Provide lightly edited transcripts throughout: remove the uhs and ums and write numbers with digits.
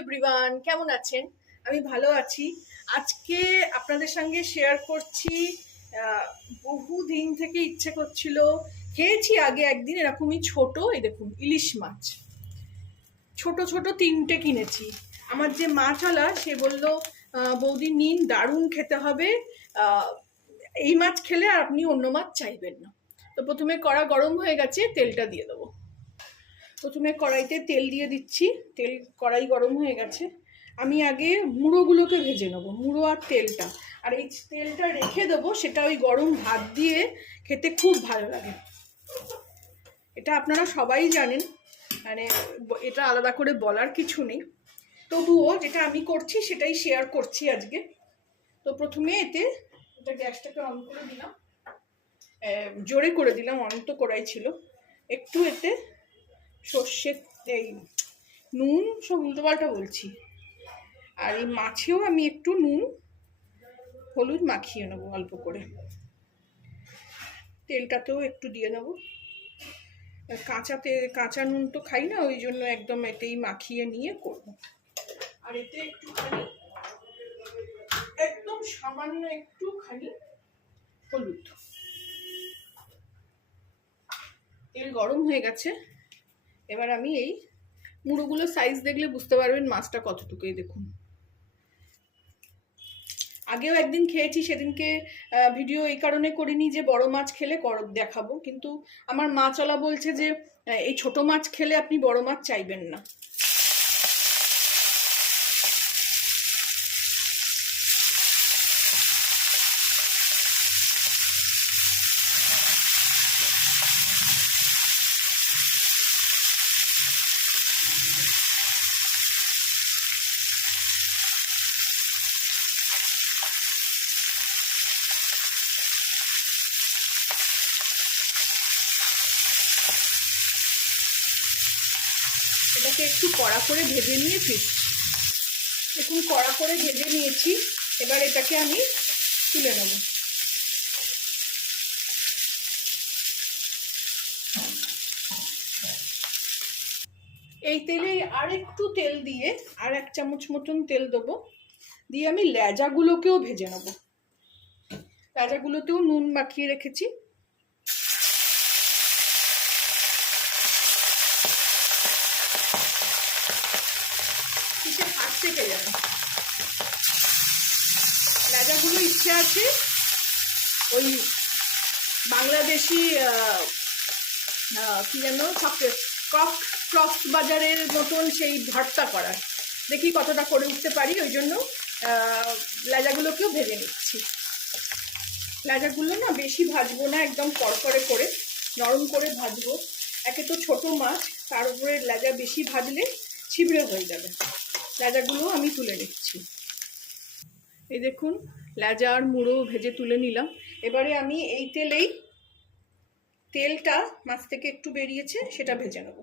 Everyone, কেমন আছেন? আমি ভালো আছি। আজকে আপনাদের সঙ্গে শেয়ার করছি। বহুদিন থেকে ইচ্ছে করছিল, খেয়েছি আগে একদিন এরকমই ছোট, এই দেখুন ইলিশ মাছ, ছোট ছোট 3টে কিনেছি। আমার যে মাছওয়ালা সে বলল, বৌদি নিন, দারুণ খেতে হবে, এই মাছ খেলে আর আপনি অন্য মাছ চাইবেন না। তো প্রথমে কড়া গরম হয়ে গেছে, তেলটা দিয়ে দেবো। প্রথমে কড়াইতে তেল দিয়ে দিচ্ছি। কড়াই গরম হয়ে গেছে। আমি আগে মুড়োগুলোকে ভেজে নেবো, মুড়ো আর তেলটা, আর এই তেলটা রেখে দেবো, সেটা ওই গরম ভাত দিয়ে খেতে খুব ভালো লাগে। এটা আপনারা সবাই জানেন, মানে এটা আলাদা করে বলার কিছু নেই। তবুও যেটা আমি করছি সেটাই শেয়ার করছি আজকে। তো প্রথমে এটা গ্যাসটাকে অন করে দিলাম, জোরে করে দিলাম, অন তো করাই ছিল। একটু এতে সর্ষে, এই নুন, সব উল্টোপাল্টা বলছি, আর এই মাছেও আমি একটু নুন হলুদ মাখিয়ে নেবো অল্প করে। তেলটাতেও একটু দিয়ে নেবো, কাঁচা নুন তো খাই না, ওই জন্য একদম এতেই মাখিয়ে নিয়ে করব। আর এতে একটুখানি, একদম সামান্য একটুখানি হলুদ। তেল গরম হয়ে গেছে। এবার আমি এই মুড়োগুলো সাইজ দেখলে বুঝতে পারবেন মাছটা কতটুকু। এই দেখুন, আগেও একদিন খেয়েছি, সেদিনকে ভিডিও এই কারণে করিনি যে বড় মাছ খেলে দেখাবো, কিন্তু আমার মাছওয়ালা বলছে যে এই ছোট মাছ খেলে আপনি বড় মাছ চাইবেন না। এটাকে একটু কড়া করে ভেজে নিয়ে ফিরছি। দেখুন কড়া করে ভেজে নিয়েছি। এবার এটাকে আমি তুলে নেব। এই তেলে আর একটু তেল দিয়ে, আর 1 চামচ মতন তেল দেবো, দিয়ে আমি লেজাগুলোকেও ভেজে নেব। লেজাগুলোতেও নুন মাখিয়ে রেখেছি। হাত থেকে যাবে। লেজাগুলো ইচ্ছে আছে ওই বাংলাদেশি কি যেন ক্রফট বাজারের মতন সেই ভর্তা করার, দেখি কতটা করে উঠতে পারি। ওই জন্য লেজাগুলোকেও ভেজে নিচ্ছি। লেজাগুলো না বেশি ভাজবো না, একদম কড়কড়ে করে নরম করে ভাজবো। একে তো ছোট মাছ, তার উপরে লেজা বেশি ভাজলে ছিবড়ে হয়ে যাবে। লেজাগুলো আমি তুলে নিচ্ছি। এই দেখুন, লেজা আর মুড়ো ভেজে তুলে নিলাম। এবারে আমি এই তেলটা মাছ থেকে একটু বেরিয়েছে, সেটা ভেজে নেব।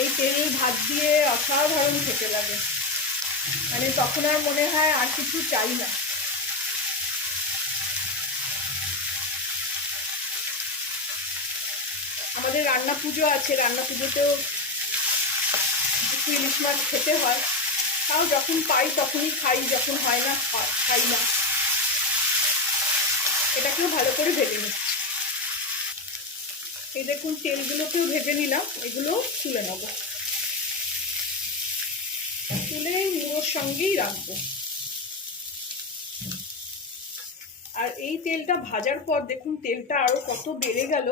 এই তেল ভাত দিয়ে অসাধারণ খেতে লাগে, মানে তখন আর মনে হয় আর কিছু চাই না। আমাদের রান্না পুজো আছে, রান্না পুজোতেও একটু ইলিশ মাছ খেতে হয়। তাও যখন পাই তখনই খাই, যখন হয় না খাই না। এটাকেও ভালো করে ভেজে নিচ্ছি। এই দেখুন তেলগুলোকেও ভেজে নিলাম, এগুলো তুলে নেব। তুলে মুড়োর সঙ্গেই রাখবো। আর এই তেলটা ভাজার পর দেখুন তেলটা আরো কত বেড়ে গেল।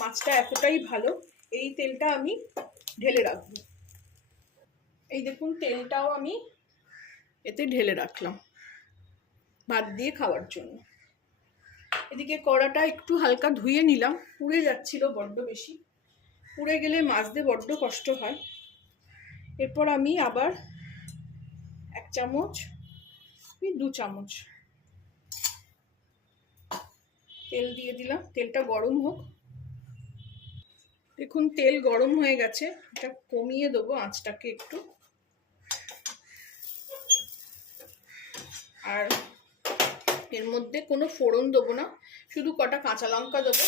মাছটা এতটাই ভালো, এই তেলটা আমি ঢেলে রাখবো। এই দেখুন তেলটাও আমি এতে ঢেলে রাখলাম ভাত দিয়ে খাওয়ার জন্য। এদিকে কড়াটা একটু হালকা ধুয়ে নিলাম, পুড়ে যাচ্ছিল বড্ড বেশি। পুড়ে গেলে মাছতে বড্ড কষ্ট হয়। এরপর আমি আবার 1 চামচ, 2 চামচ তেল দিয়ে দিলাম। তেলটা গরম হোক। দেখুন তেল গরম হয়ে গেছে, এটা কমিয়ে দেবো আঁচটাকে একটু। আর এর মধ্যে কোনো ফোড়ন দেবো না, শুধু কটা কাঁচা লঙ্কা দেবো।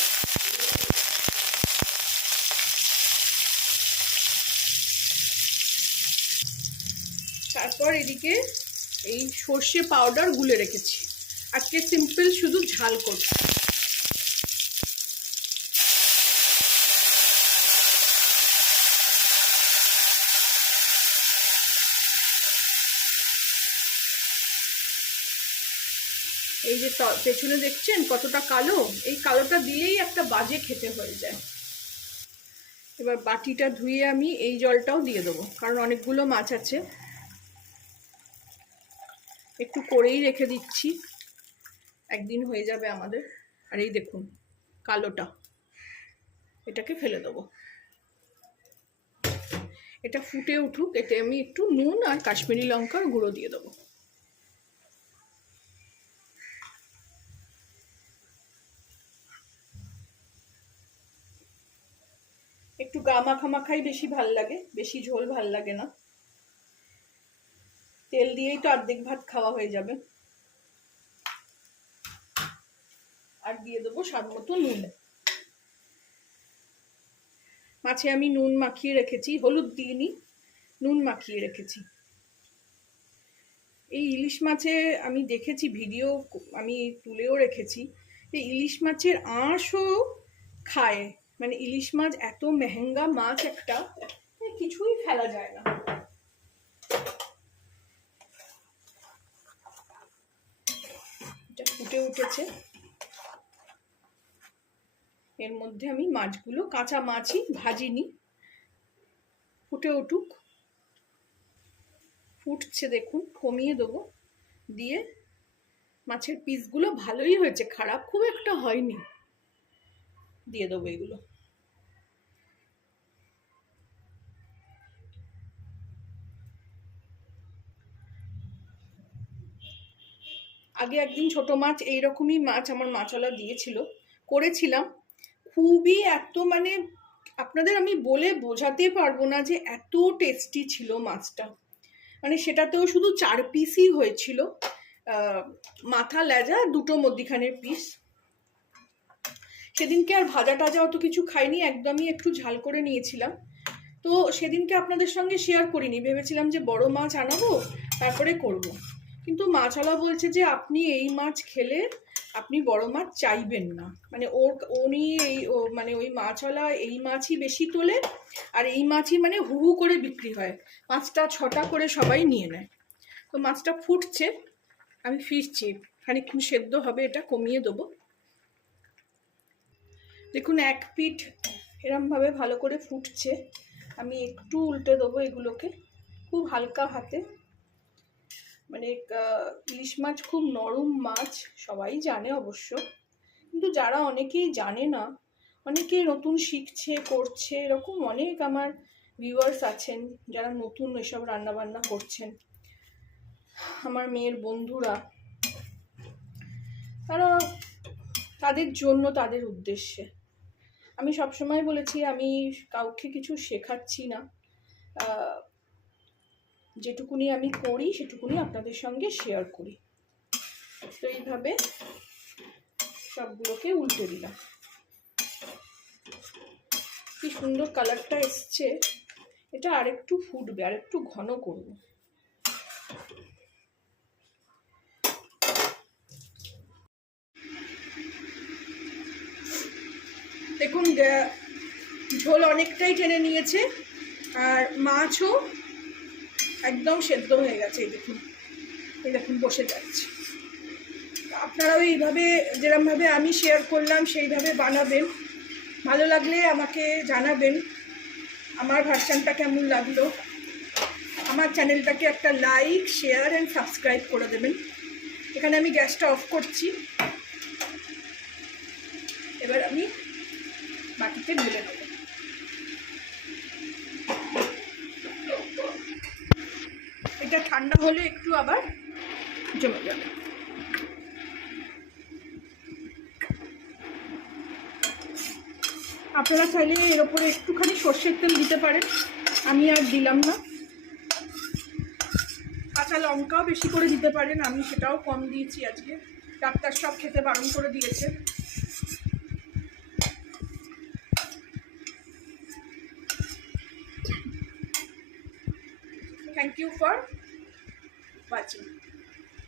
তারপর এদিকে এই সর্ষে পাউডার গুলে রেখেছি। আজকে সিম্পল শুধু ঝাল করছি। এই যে পেছনে দেখছেন কতটা কালো, এই কালোটা দিলেই একটা বাজে খেতে হয়ে যায়। এবার বাটিটা ধুয়ে আমি এই জলটাও দিয়ে দেবো, কারণ অনেকগুলো মাছ আছে, একটু করেই রেখে দিচ্ছি, একদিন হয়ে যাবে আমাদের। আর এই দেখুন কালোটা, এটাকে ফেলে দেবো। এটা ফুটে উঠুক, এতে আমি একটু নুন আর কাশ্মীরি লঙ্কার গুঁড়ো দিয়ে দেবো। একটু গা মাখা মাখাই বেশি ভাল লাগে, বেশি ঝোল ভাল লাগে না। তেল দিয়েই তো অর্ধেক ভাত খাওয়া হয়ে যাবে। আর দিয়ে দেবো স্বাদ মতো নুন। মাছে আমি নুন মাখিয়ে রেখেছি, হলুদ দিইনি, নুন মাখিয়ে রেখেছি। এই ইলিশ মাছে আমি দেখেছি ভিডিও, আমি তুলেও রেখেছি, এই ইলিশ মাছের আঁশও খায়। মানে ইলিশ মাছ এত মেহেঙ্গা মাছ একটা, কিছুই ফেলা যায় না। এটা ফুটে উঠেছে, এর মধ্যে আমি মাছগুলো, কাঁচা মাছই ভাজিনি, ফুটে উঠুক। ফুটছে দেখুন, কমিয়ে দেবো, দিয়ে মাছের পিসগুলো ভালোই হয়েছে, খারাপ খুব একটা হয়নি, দিয়ে দেবো এগুলো। আগে একদিন ছোট মাছ, এইরকমই মাছ আমার মাছওয়ালা দিয়েছিল, করেছিলাম, খুবই এত মানে আপনাদের আমি বলে বোঝাতে পারবো না যে এত টেস্টি ছিল মাছটা। মানে সেটাতেও শুধু 4 পিসই হয়েছিল, মাথা লেজা দুটো মধ্যিখানের পিস। সেদিনকে আর ভাজা টাজা অত কিছু খাইনি, একদমই একটু ঝাল করে নিয়েছিলাম। তো সেদিনকে আপনাদের সঙ্গে শেয়ার করিনি, ভেবেছিলাম যে বড় মাছ আনাবো তারপরে করব। কিন্তু মাছওয়ালা বলছে যে আপনি এই মাছ খেলে আপনি বড় মাছ চাইবেন না। মানে উনি মানে ওই মাছওয়ালা এই মাছই বেশি তোলে, আর এই মাছই মানে হু হু করে বিক্রি হয়, 5টা 6টা করে সবাই নিয়ে নেয়। তো মাছটা ফুটছে, আমি ফিরছি, খানিকক্ষণ সেদ্ধ হবে, এটা কমিয়ে দেবো। দেখুন এক পিঠ এরমভাবে ভালো করে ফুটছে, আমি একটু উল্টে দেবো এগুলোকে খুব হালকা হাতে। মানে ইলিশ মাছ খুব নরম মাছ, সবাই জানে অবশ্য, কিন্তু যারা অনেকেই জানে না, অনেকেই নতুন শিখছে করছে, এরকম অনেক আমার ভিউয়ার্স আছেন যারা নতুন এসব রান্নাবান্না করছেন, আমার মেয়ের বন্ধুরা, তারা, তাদের জন্য, তাদের উদ্দেশ্যে আমি সবসময় বলেছি আমি কাউকে কিছু শেখাচ্ছি না, যেটুকুনি আমি করি সেটুকুনি আপনাদের সঙ্গে শেয়ার করি। তো এইভাবে সবগুলোকে উল্টে দিলাম। কি সুন্দর কালারটা এসছে, এটা আরেকটু ফুটবে, আরেকটু ঘন করব। দেখুন ঝোল অনেকটাই টেনে নিয়েছে, আর মাছও একদম সেদ্ধ হয়ে গেছে। এই দেখুন বসে যাচ্ছে। আপনারাও এইভাবে যেরকমভাবে আমি শেয়ার করলাম সেইভাবে বানাবেন। ভালো লাগলে আমাকে জানাবেন আমার ভার্সানটা কেমন লাগলো। আমার চ্যানেলটাকে একটা লাইক, শেয়ার অ্যান্ড সাবস্ক্রাইব করে দেবেন। এখানে আমি গ্যাসটা অফ করছি, এবার আমি বাটিতে ঢেলে দেবো। এটা ঠান্ডা হলে একটু আবার জমে যাবে। আপনারা চাইলে এর ওপরে একটুখানি সর্ষের তেল দিতে পারেন, আমি আর দিলাম না। কাঁচা লঙ্কাও বেশি করে দিতে পারেন, আমি সেটাও কম দিয়েছি আজকে, ডাক্তার সব খেতে বারণ করে দিয়েছে। Thank you for বাঁচুন।